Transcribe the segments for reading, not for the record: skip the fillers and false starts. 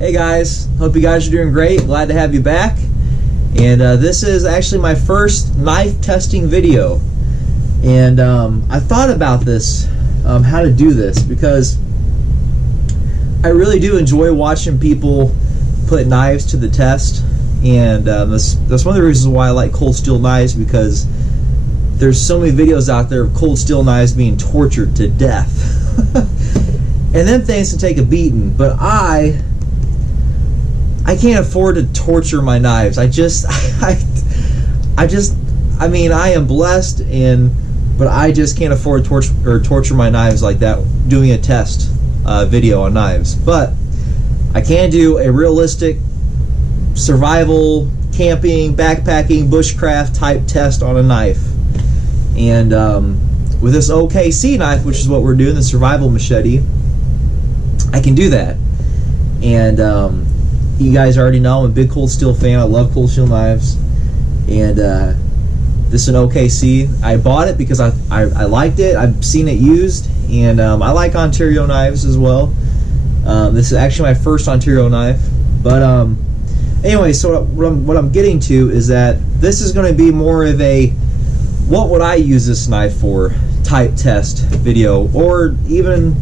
Hey guys, hope you guys are doing great. Glad to have you back. And this is actually my first knife testing video. And I thought about this, how to do this, because I really do enjoy watching people put knives to the test. And that's one of the reasons why I like cold steel knives, because there's so many videos out there of cold steel knives being tortured to death. And then things can take a beating, but I can't afford to torture my knives. I mean, I am blessed, but I just can't afford to torture my knives like that doing a test video on knives. But I can do a realistic survival, camping, backpacking, bushcraft type test on a knife. And with this OKC knife, which is what we're doing, the survival machete, I can do that. And you guys already know I'm a big cold steel fan. I love cold steel knives. And this is an OKC. I bought it because I liked it. I've seen it used. And I like Ontario knives as well. This is actually my first Ontario knife. But anyway, so what I'm getting to is that this is going to be more of a what would I use this knife for type test video, or even,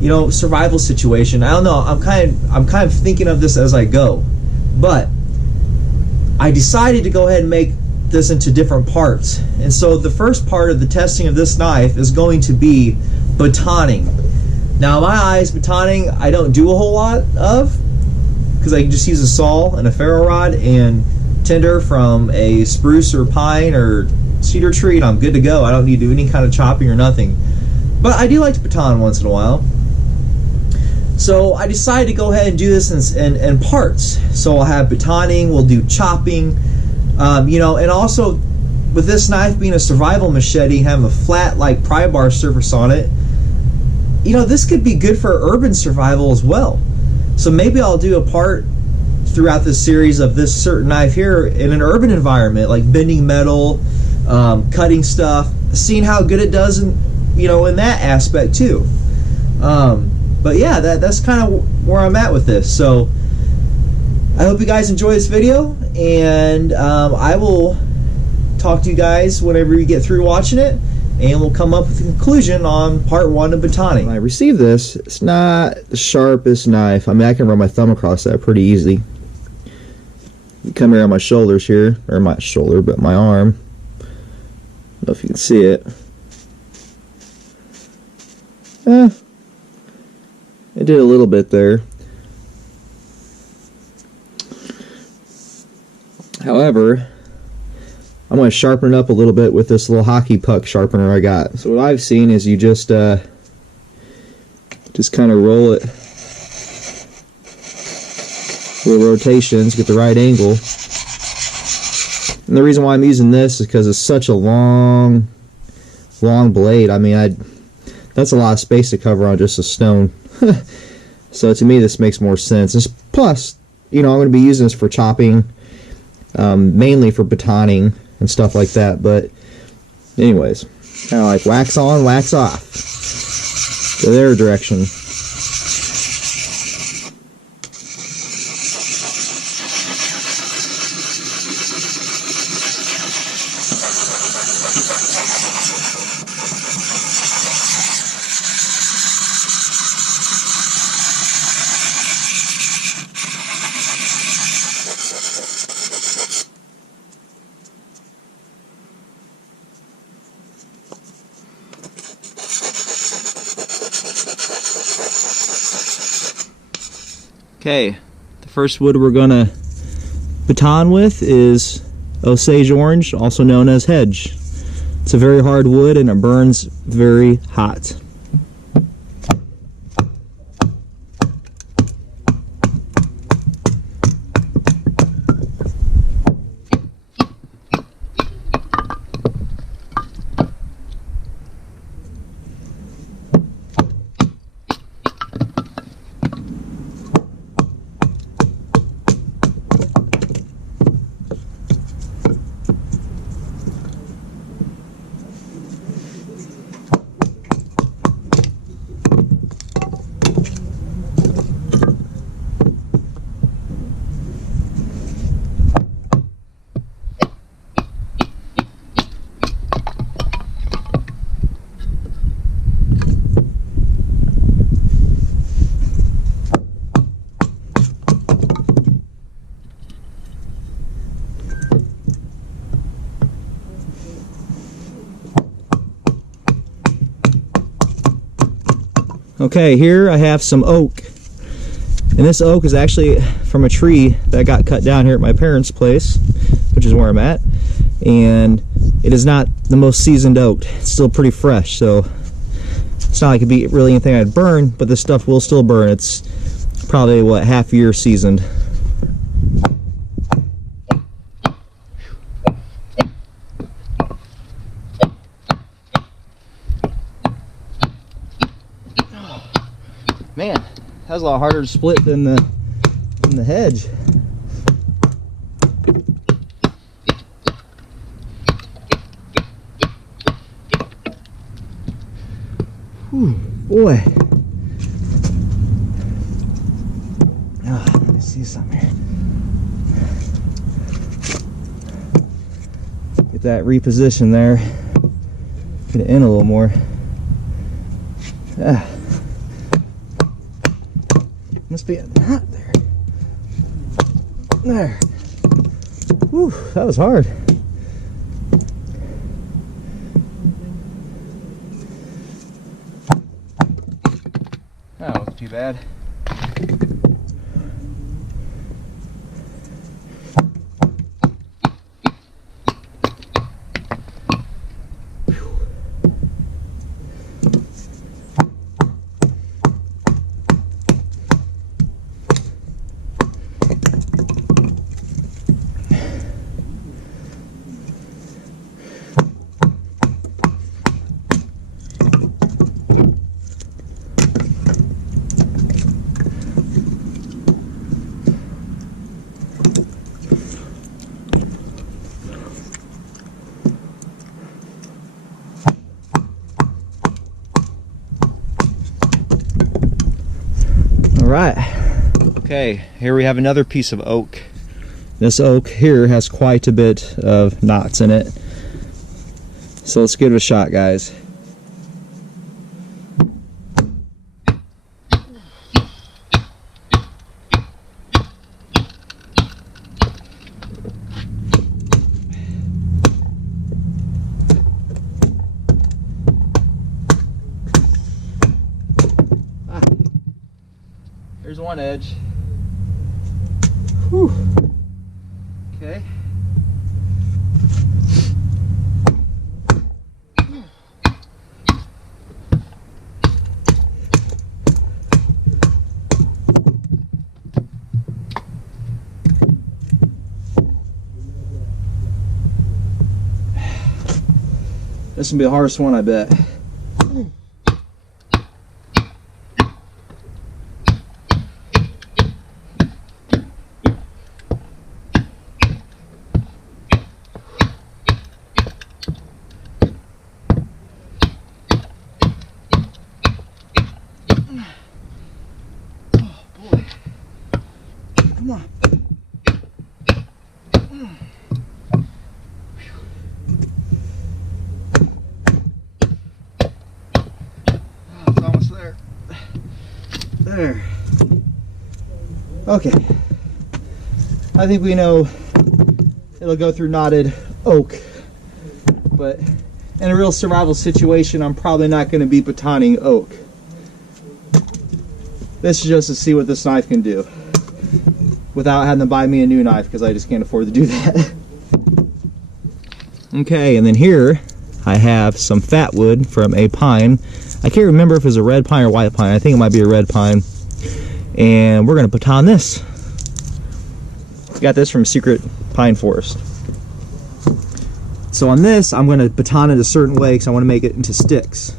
you know, survival situation. I don't know. I'm kind of thinking of this as I go, but I decided to go ahead and make this into different parts. And so the first part of the testing of this knife is going to be batoning. Now, in my eyes, batoning I don't do a whole lot of, because I can just use a saw and a ferro rod and tinder from a spruce or pine or cedar tree, and I'm good to go. I don't need to do any kind of chopping or nothing. But I do like to baton once in a while. So I decided to go ahead and do this in parts. So I'll have batoning, we'll do chopping, you know, and also with this knife being a survival machete, having a flat like pry bar surface on it, you know, this could be good for urban survival as well. So maybe I'll do a part throughout this series of this certain knife here in an urban environment, like bending metal, cutting stuff, seeing how good it does in, you know, in that aspect too. But yeah, that's kind of where I'm at with this. So I hope you guys enjoy this video, and I will talk to you guys whenever you get through watching it, and we'll come up with a conclusion on part 1 of batoning. When I received this, it's not the sharpest knife. I mean, I can run my thumb across that pretty easy. You come here on my shoulders here, or my shoulder, but my arm. I don't know if you can see it. It did a little bit there. However, I'm going to sharpen it up a little bit with this little hockey puck sharpener I got. So what I've seen is you just kind of roll it with rotations, get the right angle. And the reason why I'm using this is because it's such a long blade. I mean, that's a lot of space to cover on just a stone. So to me, this makes more sense. And plus, you know, I'm going to be using this for chopping, mainly for batoning and stuff like that. But anyways, kind of like wax on, wax off. Go their direction. Okay, the first wood we're gonna baton with is Osage orange, also known as hedge. It's a very hard wood and it burns very hot. Okay, here I have some oak. And this oak is actually from a tree that got cut down here at my parents' place, which is where I'm at. And it is not the most seasoned oak. It's still pretty fresh, so it's not like it'd be really anything I'd burn, but this stuff will still burn. It's probably, what, half a year seasoned. Man, that was a lot harder to split than the hedge. Whew, boy. Let me see something here. Get that repositioned there. Get it in a little more. Must be hot there. There. Whew, that was hard. That wasn't too bad. Right. Okay, here we have another piece of oak. This oak here has quite a bit of knots in it. So let's give it a shot, guys. Here's one edge. Whew. Okay. This will be the hardest one, I bet. Come on. Oh, it's almost there. There. Okay. I think we know it'll go through knotted oak, but in a real survival situation, I'm probably not going to be batoning oak. This is just to see what this knife can do, without having to buy me a new knife, because I just can't afford to do that. Okay, and then here I have some fatwood from a pine. I can't remember if it's a red pine or white pine. I think it might be a red pine. And we're going to baton this. Got this from Secret Pine Forest. So on this, I'm going to baton it a certain way because I want to make it into sticks.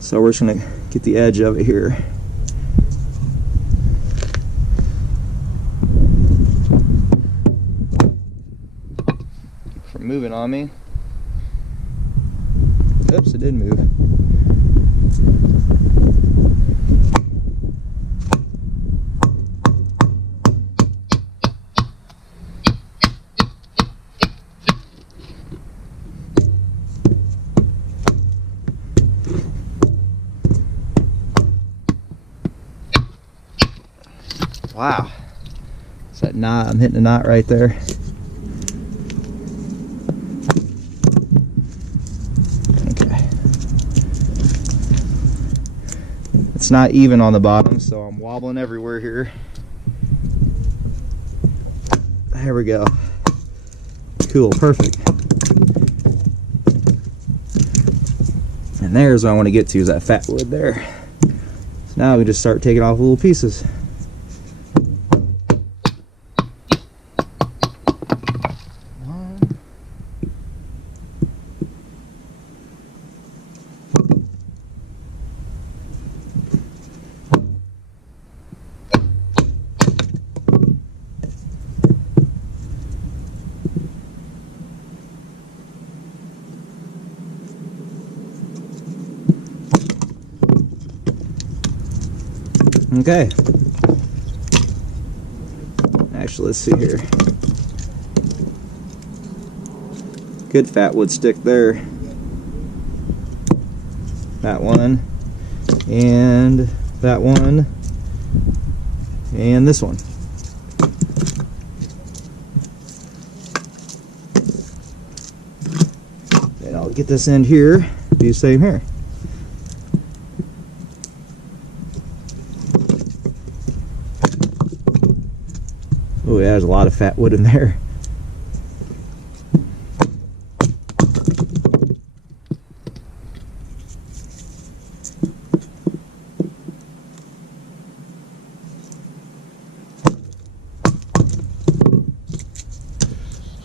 So we're just going to get the edge of it here. From moving on me. Oops, it did move. Wow, it's that knot. I'm hitting a knot right there. it's not even on the bottom, so I'm wobbling everywhere here. There we go. Cool, perfect. And there's what I want to get to, is that fat wood there. So now we just start taking off little pieces. Okay. Actually, let's see here. Good fat wood stick there. That one. And that one. And this one. And I'll get this end here. Do the same here. Oh yeah, there's a lot of fat wood in there.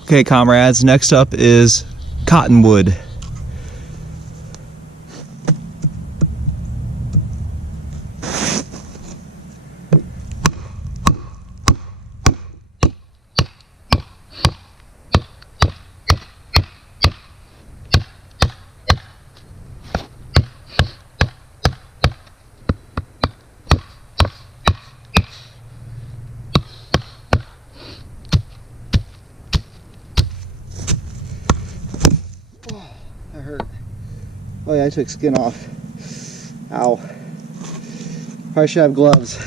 Okay, comrades, next up is Cottonwood. That hurt. Oh yeah, I took skin off. Ow. Probably should have gloves.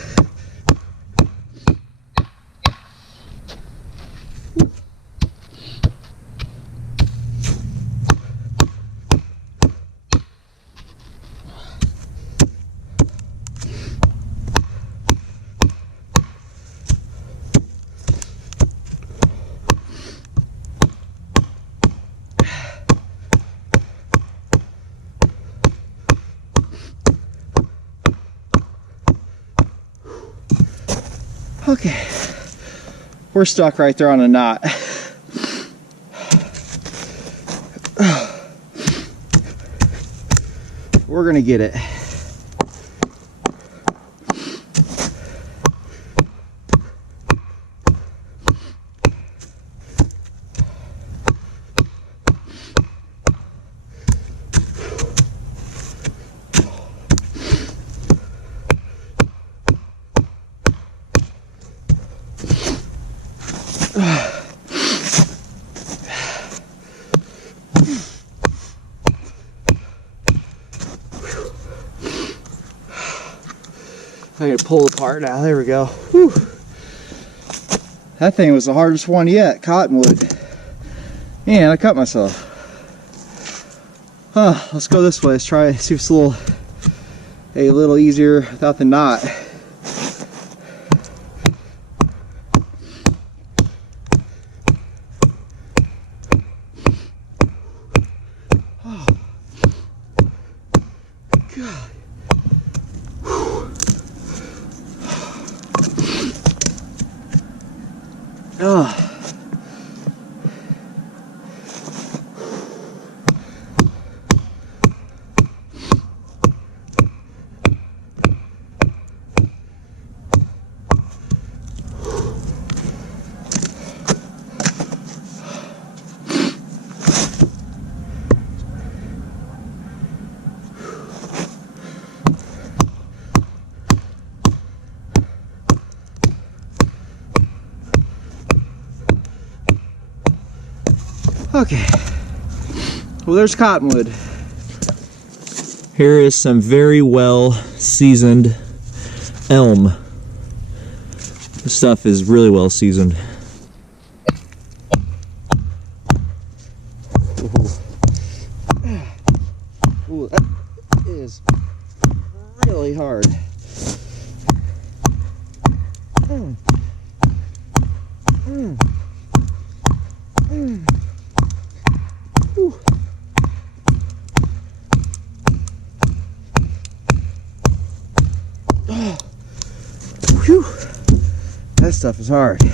Okay, we're stuck right there on a knot. We're gonna get it. I gotta pull it apart now. There we go. Whew. That thing was the hardest one yet, Cottonwood. And I cut myself. Let's go this way. Let's try and see if it's a little easier without the knot. Oh. God. Oh. Okay, well there's Cottonwood. Here is some very well seasoned elm. This stuff is really well seasoned. Ooh, that is really hard. Whew. Oh. Whew. That stuff is hard. I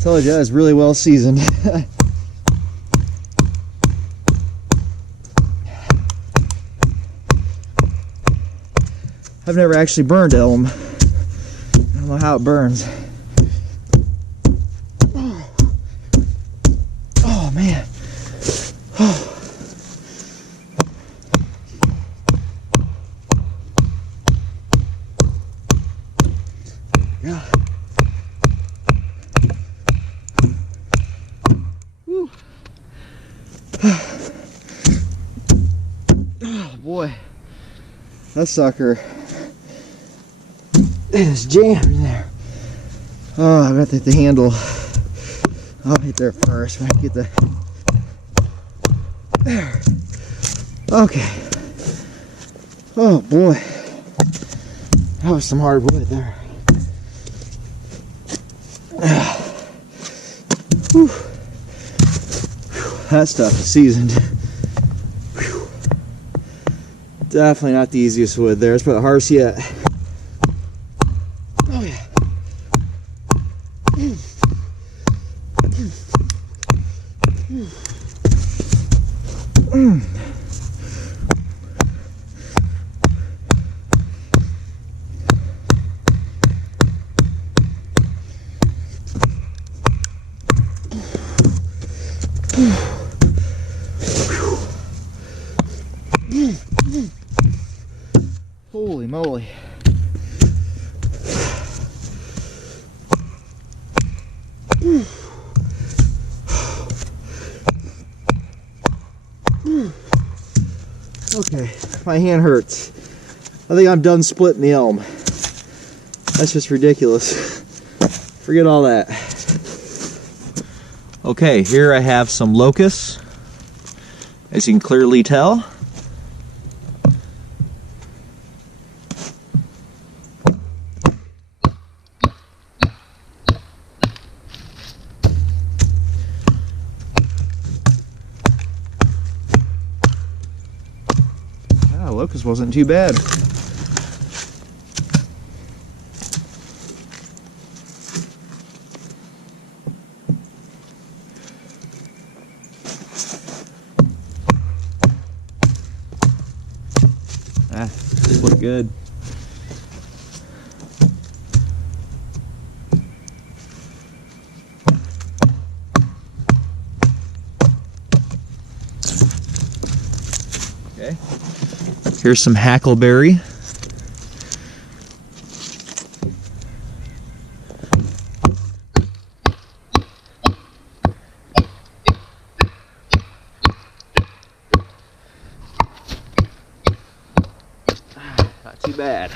told you, that is really well seasoned. I've never actually burned elm. I don't know how it burns. Oh man. Oh. Yeah. Whew. Oh boy. That sucker is jammed in there. Oh, I got to hit the handle. I'll hit there first. If I can get the. There. Okay. Oh boy. That was some hard wood there. Whew. That stuff is seasoned. Whew. Definitely not the easiest wood there. It's probably the hardest yet. Oh yeah. Holy moly. Okay, my hand hurts. I think I'm done splitting the elm. That's just ridiculous. Forget all that. Okay, here I have some locusts, as you can clearly tell. Locust wasn't too bad. This look good. Okay. Here's some Hackberry. Not too bad.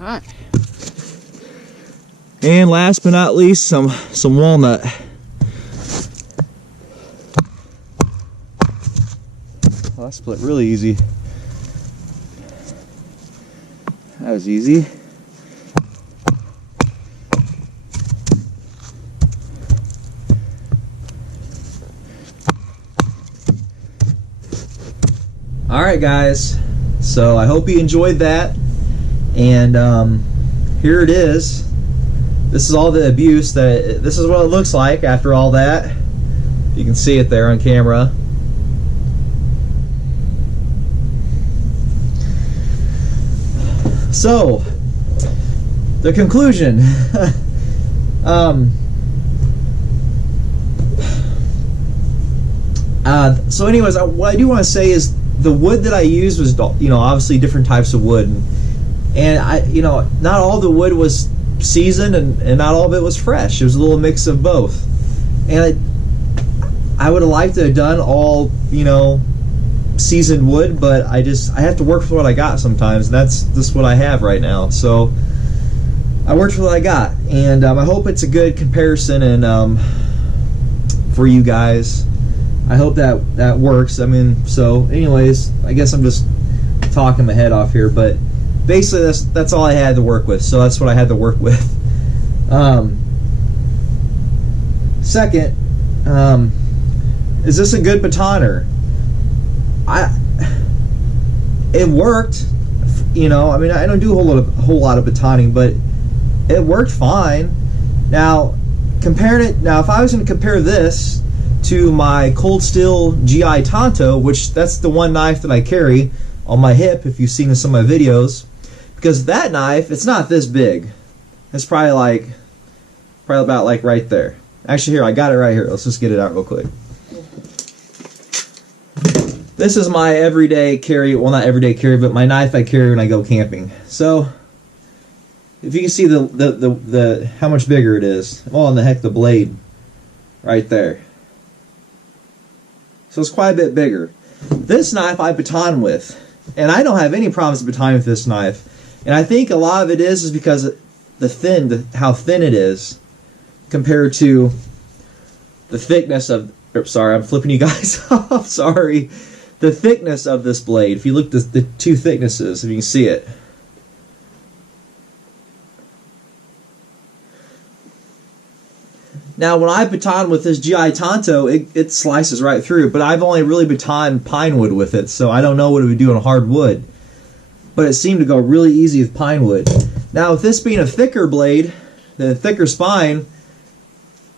Alright. And last but not least, some walnut. Oh, that split really easy. That was easy. Alright guys, so I hope you enjoyed that, and here it is. This is all the abuse this is what it looks like after all that. You can see it there on camera. So, the conclusion. So anyways, what I do want to say is the wood that I used was, obviously different types of wood, and not all the wood was seasoned, and not all of it was fresh. It was a little mix of both, and I would have liked to have done all seasoned wood, but I have to work for what I got sometimes, and that's just what I have right now. So I worked for what I got, and I hope it's a good comparison and for you guys. I hope that works. I mean, so anyways, I guess I'm just talking my head off here, but basically that's all I had to work with. So that's what I had to work with. Second, is this a good batoner? It worked. I mean, I don't do a whole lot of batoning, but it worked fine. Now, if I was going to compare this to my Cold Steel GI Tonto, which that's the one knife that I carry on my hip, if you've seen some of my videos, because that knife, it's not this big. It's probably about like right there. Actually, here, I got it right here. Let's just get it out real quick. This is my everyday carry, well, not everyday carry, but my knife I carry when I go camping. So if you can see the how much bigger it is. Well, and the blade right there. So it's quite a bit bigger. This knife I baton with, and I don't have any problems batoning with this knife. And I think a lot of it is because of how thin it is compared to the thickness of. Sorry, I'm flipping you guys off. Sorry, the thickness of this blade. If you look at the two thicknesses, if you can see it. Now, when I baton with this GI Tonto, it slices right through, but I've only really batoned pine wood with it, so I don't know what it would do on hard wood. But it seemed to go really easy with pine wood. Now, with this being a thicker blade, the thicker spine,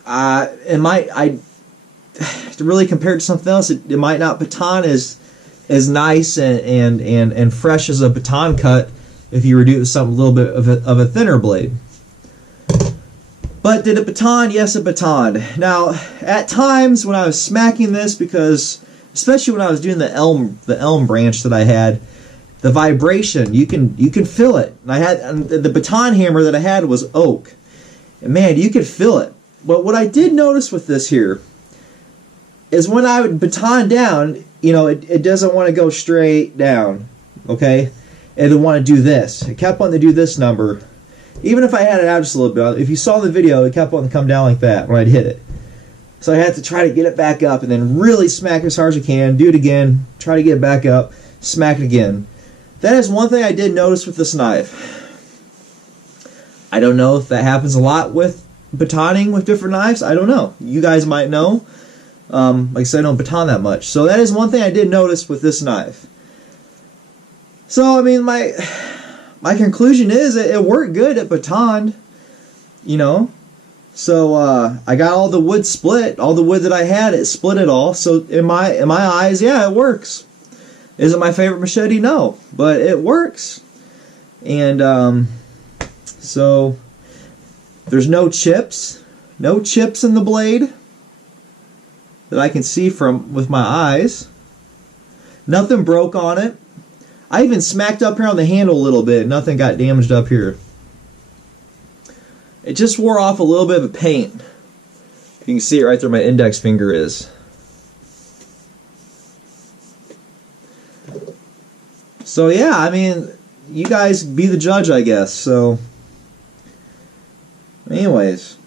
to really compare to something else, it might not baton as nice and fresh as a baton cut if you were doing something a little bit of a thinner blade. But did it baton? Yes, it batoned. Now, at times when I was smacking this, because especially when I was doing the elm branch that I had, the vibration, you can feel it. And the baton hammer that I had was oak, and man, you could feel it. But what I did notice with this here is when I would baton down, it doesn't want to go straight down. Okay, it would want to do this. It kept wanting to do this number. Even if I had it out just a little bit, if you saw the video, it kept on to come down like that when I'd hit it. So I had to try to get it back up and then really smack as hard as I can, do it again, try to get it back up, smack it again. That is one thing I did notice with this knife. I don't know if that happens a lot with batoning with different knives. I don't know. You guys might know. Like I said, I don't baton that much. So that is one thing I did notice with this knife. So, I mean, my conclusion is it worked good at batoned, So I got all the wood split, all the wood that I had, it split it all. So in my eyes, yeah, it works. Is it my favorite machete? No, but it works. And so there's no chips in the blade that I can see with my eyes. Nothing broke on it. I even smacked up here on the handle a little bit. Nothing got damaged up here. It just wore off a little bit of the paint. You can see it right there where my index finger is. So yeah, I mean, you guys be the judge, I guess. So anyways.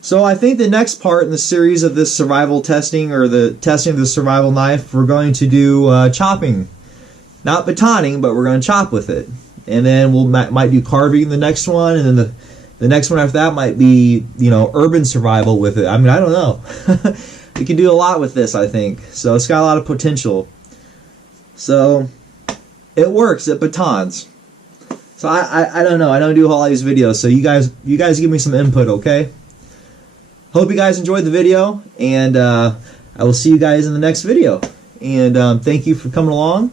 So I think the next part in the series of this survival testing, or the testing of the survival knife, we're going to do chopping. Not batoning, but we're going to chop with it. And then we'll might do carving the next one, and then the next one after that might be, urban survival with it. I mean, I don't know. We can do a lot with this, I think. So it's got a lot of potential. So it works. It batons. So I don't know. I don't do a whole lot of these videos. So you guys give me some input, okay? Hope you guys enjoyed the video, and I will see you guys in the next video. And thank you for coming along.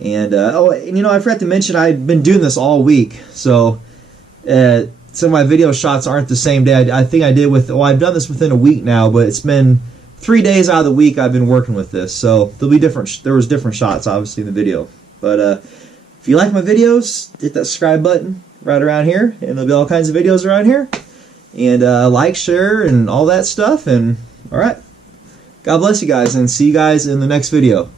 And I forgot to mention I've been doing this all week, so some of my video shots aren't the same day. I think I did I've done this within a week now, but it's been 3 days out of the week I've been working with this, so there'll be different. There was different shots, obviously, in the video. But if you like my videos, hit that subscribe button right around here, and there'll be all kinds of videos around here. And like, share, and all that stuff. And all right, God bless you guys, and see you guys in the next video.